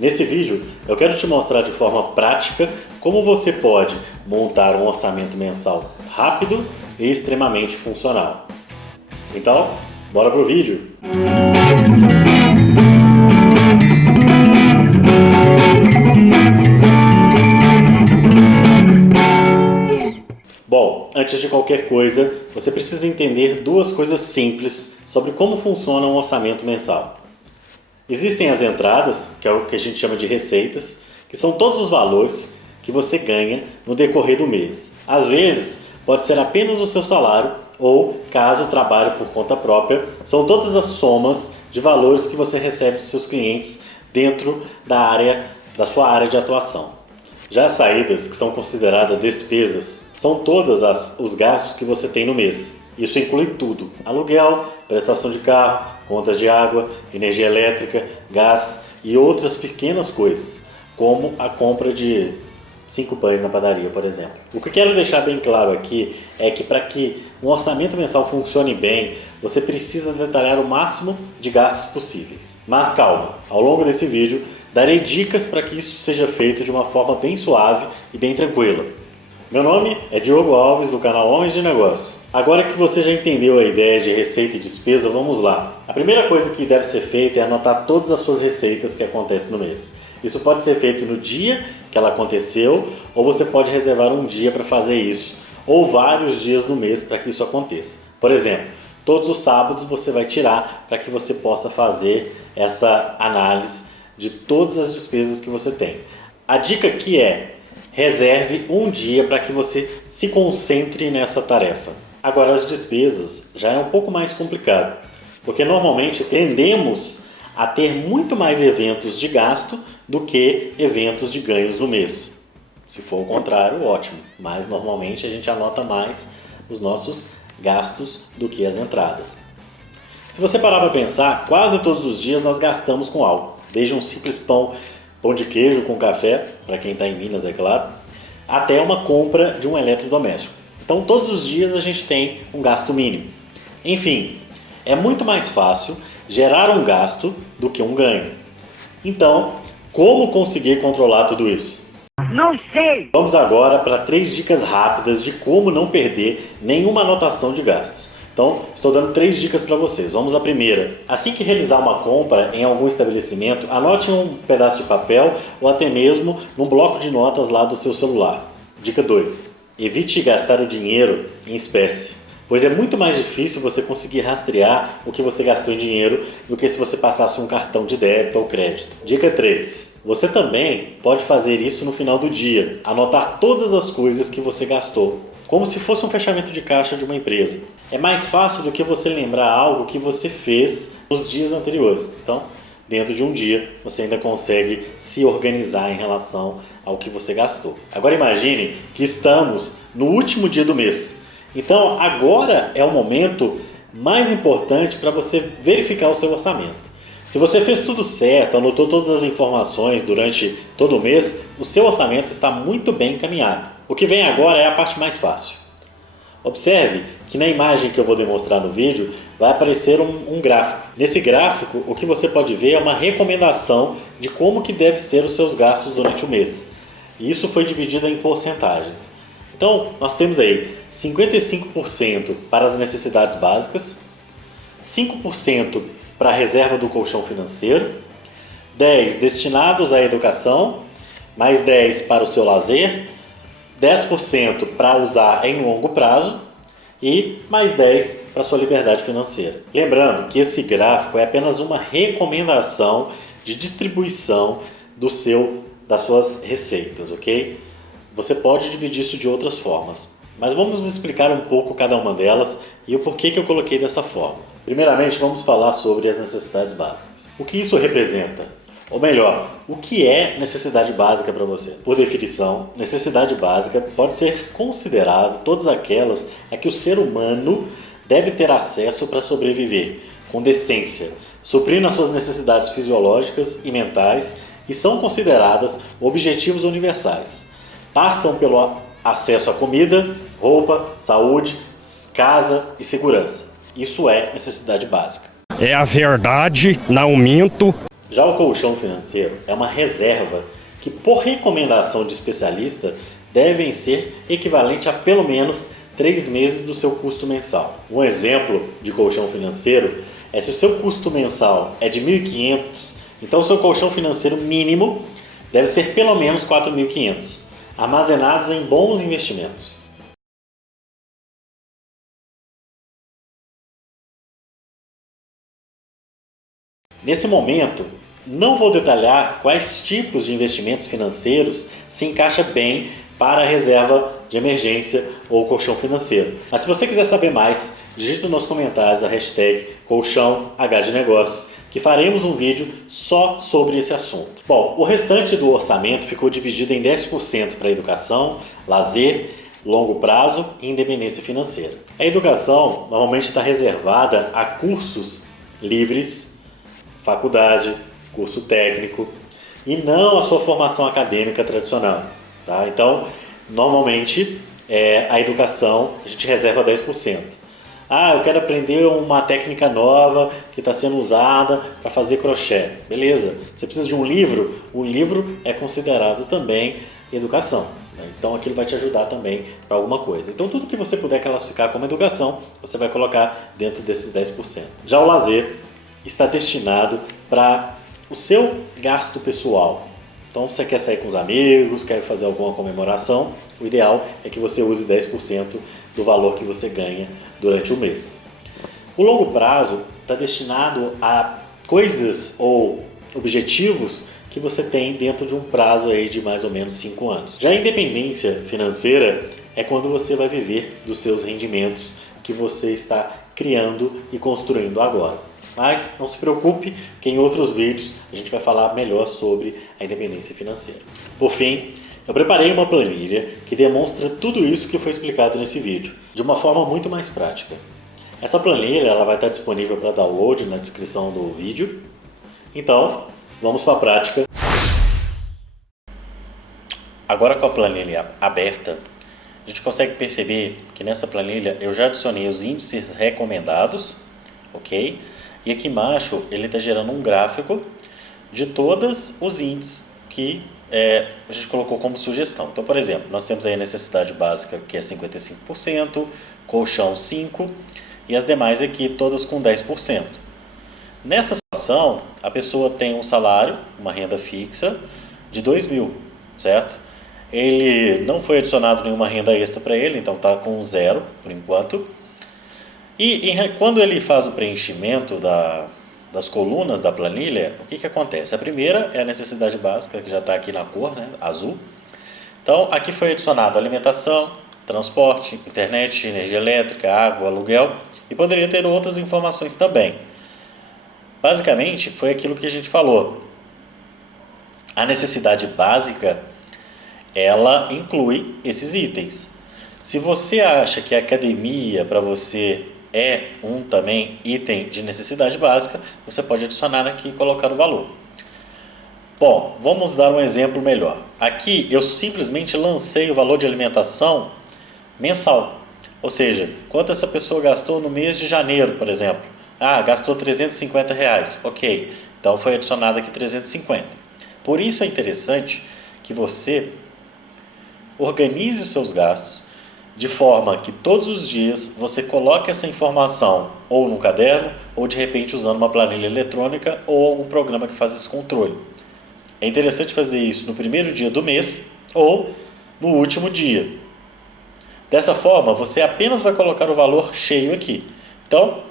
Nesse vídeo eu quero te mostrar de forma prática como você pode montar um orçamento mensal rápido e extremamente funcional. Então, bora pro vídeo! Bom, antes de qualquer coisa, você precisa entender duas coisas simples sobre como funciona um orçamento mensal. Existem as entradas, que é o que a gente chama de receitas, que são todos os valores que você ganha no decorrer do mês. Às vezes, pode ser apenas o seu salário ou, caso trabalhe por conta própria, são todas as somas de valores que você recebe dos seus clientes dentro da sua área de atuação. Já as saídas, que são consideradas despesas, são todos os gastos que você tem no mês. Isso inclui tudo: aluguel, prestação de carro, contas de água, energia elétrica, gás e outras pequenas coisas, como a compra de 5 pães na padaria, por exemplo. O que eu quero deixar bem claro aqui é que para que um orçamento mensal funcione bem, você precisa detalhar o máximo de gastos possíveis. Mas calma, ao longo desse vídeo darei dicas para que isso seja feito de uma forma bem suave e bem tranquila. Meu nome é Diogo Alves, do canal Homens de Negócio. Agora que você já entendeu a ideia de receita e despesa, vamos lá. A primeira coisa que deve ser feita é anotar todas as suas receitas que acontecem no mês. Isso pode ser feito no dia que ela aconteceu, ou você pode reservar um dia para fazer isso, ou vários dias no mês para que isso aconteça. Por exemplo, todos os sábados você vai tirar para que você possa fazer essa análise de todas as despesas que você tem. A dica aqui é: reserve um dia para que você se concentre nessa tarefa. Agora, as despesas já é um pouco mais complicado, porque normalmente tendemos a ter muito mais eventos de gasto do que eventos de ganhos no mês. Se for o contrário, ótimo, mas normalmente a gente anota mais os nossos gastos do que as entradas. Se você parar para pensar, quase todos os dias nós gastamos com algo, desde um simples pão de queijo com café, para quem está em Minas, é claro, até uma compra de um eletrodoméstico. Então, todos os dias a gente tem um gasto mínimo. Enfim, é muito mais fácil gerar um gasto do que um ganho. Então, como conseguir controlar tudo isso? Não sei! Vamos agora para 3 dicas rápidas de como não perder nenhuma anotação de gastos. Então, estou dando 3 dicas para vocês. Vamos à primeira. Assim que realizar uma compra em algum estabelecimento, anote um pedaço de papel ou até mesmo num bloco de notas lá do seu celular. Dica 2. Evite gastar o dinheiro em espécie, pois é muito mais difícil você conseguir rastrear o que você gastou em dinheiro do que se você passasse um cartão de débito ou crédito. Dica 3. Você também pode fazer isso no final do dia, anotar todas as coisas que você gastou, como se fosse um fechamento de caixa de uma empresa. É mais fácil do que você lembrar algo que você fez nos dias anteriores. Então, dentro de um dia, você ainda consegue se organizar em relação ao que você gastou. Agora imagine que estamos no último dia do mês. Então, agora é o momento mais importante para você verificar o seu orçamento. Se você fez tudo certo, anotou todas as informações durante todo o mês, o seu orçamento está muito bem encaminhado. O que vem agora é a parte mais fácil. Observe que na imagem que eu vou demonstrar no vídeo vai aparecer um gráfico. Nesse gráfico, o que você pode ver é uma recomendação de como que deve ser os seus gastos durante o mês. E isso foi dividido em porcentagens. Então, nós temos aí 55% para as necessidades básicas, 5% para a reserva do colchão financeiro, 10% destinados à educação, mais 10% para o seu lazer, 10% para usar em longo prazo e mais 10% para sua liberdade financeira. Lembrando que esse gráfico é apenas uma recomendação de distribuição das suas receitas, ok? Você pode dividir isso de outras formas, mas vamos explicar um pouco cada uma delas e o porquê que eu coloquei dessa forma. Primeiramente, vamos falar sobre as necessidades básicas. O que isso representa? Ou melhor, o que é necessidade básica para você? Por definição, necessidade básica pode ser considerado todas aquelas a que o ser humano deve ter acesso para sobreviver, com decência, suprindo as suas necessidades fisiológicas e mentais, e são consideradas objetivos universais. Passam pelo acesso à comida, roupa, saúde, casa e segurança. Isso é necessidade básica. É a verdade, não minto. Já o colchão financeiro é uma reserva que, por recomendação de especialista, devem ser equivalente a pelo menos 3 meses do seu custo mensal. Um exemplo de colchão financeiro é se o seu custo mensal é de 1.500, então o seu colchão financeiro mínimo deve ser pelo menos 4.500, armazenados em bons investimentos. Nesse momento, não vou detalhar quais tipos de investimentos financeiros se encaixa bem para a reserva de emergência ou colchão financeiro. Mas se você quiser saber mais, digite nos comentários a hashtag colchão H de negócios, que faremos um vídeo só sobre esse assunto. Bom, o restante do orçamento ficou dividido em 10% para educação, lazer, longo prazo e independência financeira. A educação normalmente está reservada a cursos livres, faculdade, curso técnico e não a sua formação acadêmica tradicional. Tá? Então, normalmente, a educação a gente reserva 10%. Ah, eu quero aprender uma técnica nova que está sendo usada para fazer crochê. Beleza, você precisa de um livro? O livro é considerado também educação. Né? Então, aquilo vai te ajudar também para alguma coisa. Então, tudo que você puder classificar como educação, você vai colocar dentro desses 10%. Já o lazer está destinado para o seu gasto pessoal. Então, se você quer sair com os amigos, quer fazer alguma comemoração, o ideal é que você use 10% do valor que você ganha durante o mês. O longo prazo está destinado a coisas ou objetivos que você tem dentro de um prazo aí de mais ou menos 5 anos. Já a independência financeira é quando você vai viver dos seus rendimentos que você está criando e construindo agora. Mas não se preocupe que em outros vídeos a gente vai falar melhor sobre a independência financeira. Por fim, eu preparei uma planilha que demonstra tudo isso que foi explicado nesse vídeo, de uma forma muito mais prática. Essa planilha ela vai estar disponível para download na descrição do vídeo. Então, vamos para a prática. Agora com a planilha aberta, a gente consegue perceber que nessa planilha eu já adicionei os índices recomendados, ok? E aqui embaixo ele está gerando um gráfico de todos os índices que a gente colocou como sugestão. Então, por exemplo, nós temos aí a necessidade básica que é 55%, colchão 5% e as demais aqui todas com 10%. Nessa situação, a pessoa tem um salário, uma renda fixa de 2.000, certo? Ele não foi adicionado nenhuma renda extra para ele, então está com 0 por enquanto. E quando ele faz o preenchimento das colunas da planilha, o que acontece? A primeira é a necessidade básica, que já está aqui na cor, né, azul. Então, aqui foi adicionado alimentação, transporte, internet, energia elétrica, água, aluguel e poderia ter outras informações também. Basicamente, foi aquilo que a gente falou. A necessidade básica, ela inclui esses itens. Se você acha que a academia para você é um também item de necessidade básica, você pode adicionar aqui e colocar o valor. Bom, vamos dar um exemplo melhor. Aqui eu simplesmente lancei o valor de alimentação mensal. Ou seja, quanto essa pessoa gastou no mês de janeiro, por exemplo. Ah, gastou R$350. Ok, então foi adicionado aqui 350. Por isso é interessante que você organize os seus gastos de forma que todos os dias você coloque essa informação ou no caderno ou de repente usando uma planilha eletrônica ou algum programa que faz esse controle. É interessante fazer isso no primeiro dia do mês ou no último dia. Dessa forma, você apenas vai colocar o valor cheio aqui. Então,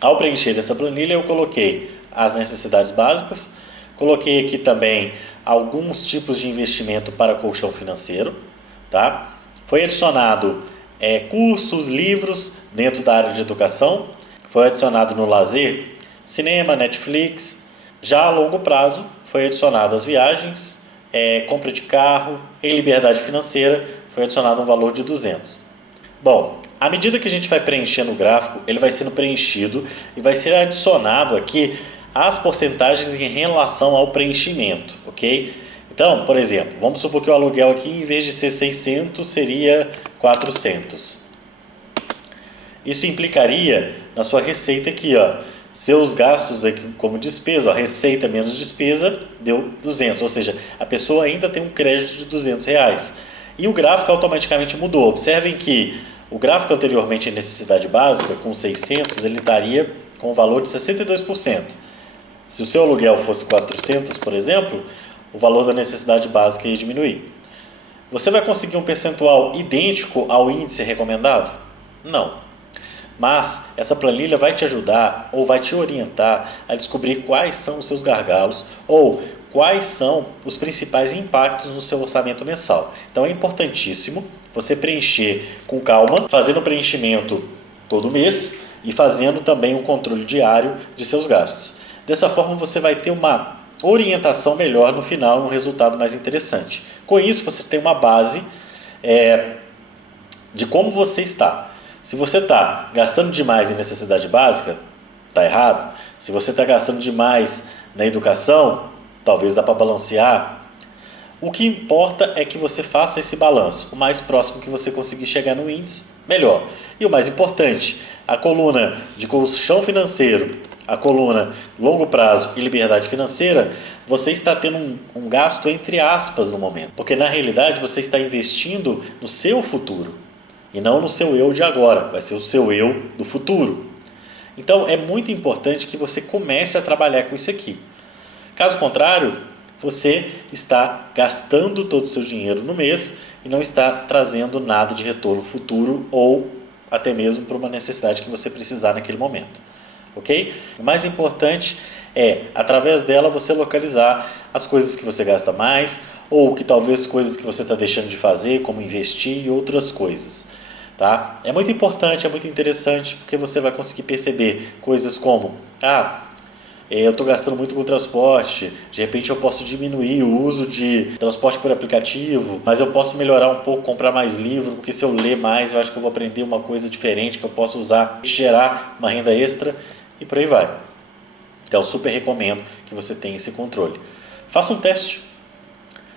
ao preencher essa planilha, eu coloquei as necessidades básicas, coloquei aqui também alguns tipos de investimento para colchão financeiro, tá? Foi adicionado cursos, livros dentro da área de educação. Foi adicionado no lazer, cinema, Netflix. Já a longo prazo, foi adicionado as viagens, compra de carro e liberdade financeira. Foi adicionado um valor de 200. Bom, à medida que a gente vai preenchendo o gráfico, ele vai sendo preenchido e vai ser adicionado aqui as porcentagens em relação ao preenchimento, ok? Então, por exemplo, vamos supor que o aluguel aqui, em vez de ser 600, seria 400. Isso implicaria na sua receita aqui, ó, seus gastos aqui como despesa, a receita menos despesa deu 200, ou seja, a pessoa ainda tem um crédito de R$ 200. E o gráfico automaticamente mudou. Observem que o gráfico anteriormente em necessidade básica, com 600, ele estaria com o valor de 62%. Se o seu aluguel fosse 400, por exemplo, o valor da necessidade básica ia diminuir. Você vai conseguir um percentual idêntico ao índice recomendado? Não. Mas essa planilha vai te ajudar ou vai te orientar a descobrir quais são os seus gargalos ou quais são os principais impactos no seu orçamento mensal. Então é importantíssimo você preencher com calma, fazendo o preenchimento todo mês e fazendo também um controle diário de seus gastos. Dessa forma você vai ter uma orientação melhor no final, um resultado mais interessante. Com isso você tem uma base de como você está. Se você está gastando demais em necessidade básica, está errado. Se você está gastando demais na educação, talvez dá para balancear. O que importa é que você faça esse balanço. O mais próximo que você conseguir chegar no índice, melhor. E o mais importante, a coluna de colchão financeiro, a coluna longo prazo e liberdade financeira, você está tendo um gasto entre aspas no momento. Porque na realidade você está investindo no seu futuro. E não no seu eu de agora, vai ser o seu eu do futuro. Então é muito importante que você comece a trabalhar com isso aqui. Caso contrário, você está gastando todo o seu dinheiro no mês e não está trazendo nada de retorno futuro ou até mesmo para uma necessidade que você precisar naquele momento. Ok? O mais importante é, através dela, você localizar as coisas que você gasta mais ou que talvez coisas que você está deixando de fazer, como investir e outras coisas. Tá? É muito importante, é muito interessante, porque você vai conseguir perceber coisas como eu estou gastando muito com transporte, de repente eu posso diminuir o uso de transporte por aplicativo, mas eu posso melhorar um pouco, comprar mais livro, porque se eu ler mais eu acho que eu vou aprender uma coisa diferente que eu posso usar, gerar uma renda extra e por aí vai. Então super recomendo que você tenha esse controle. Faça um teste.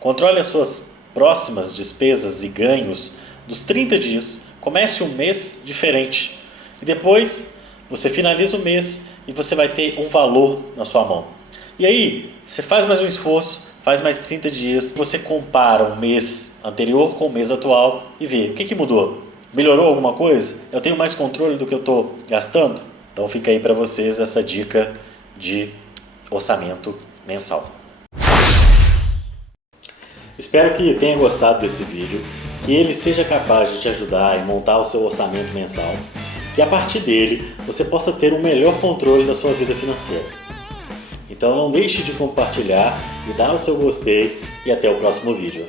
Controle as suas próximas despesas e ganhos dos 30 dias. Comece um mês diferente e depois você finaliza o mês e você vai ter um valor na sua mão. E aí, você faz mais um esforço, faz mais 30 dias, você compara o mês anterior com o mês atual e vê o que mudou. Melhorou alguma coisa? Eu tenho mais controle do que eu estou gastando? Então fica aí para vocês essa dica de orçamento mensal. Espero que tenha gostado desse vídeo, que ele seja capaz de te ajudar a montar o seu orçamento mensal, que a partir dele você possa ter um melhor controle da sua vida financeira. Então não deixe de compartilhar e dar o seu gostei e até o próximo vídeo.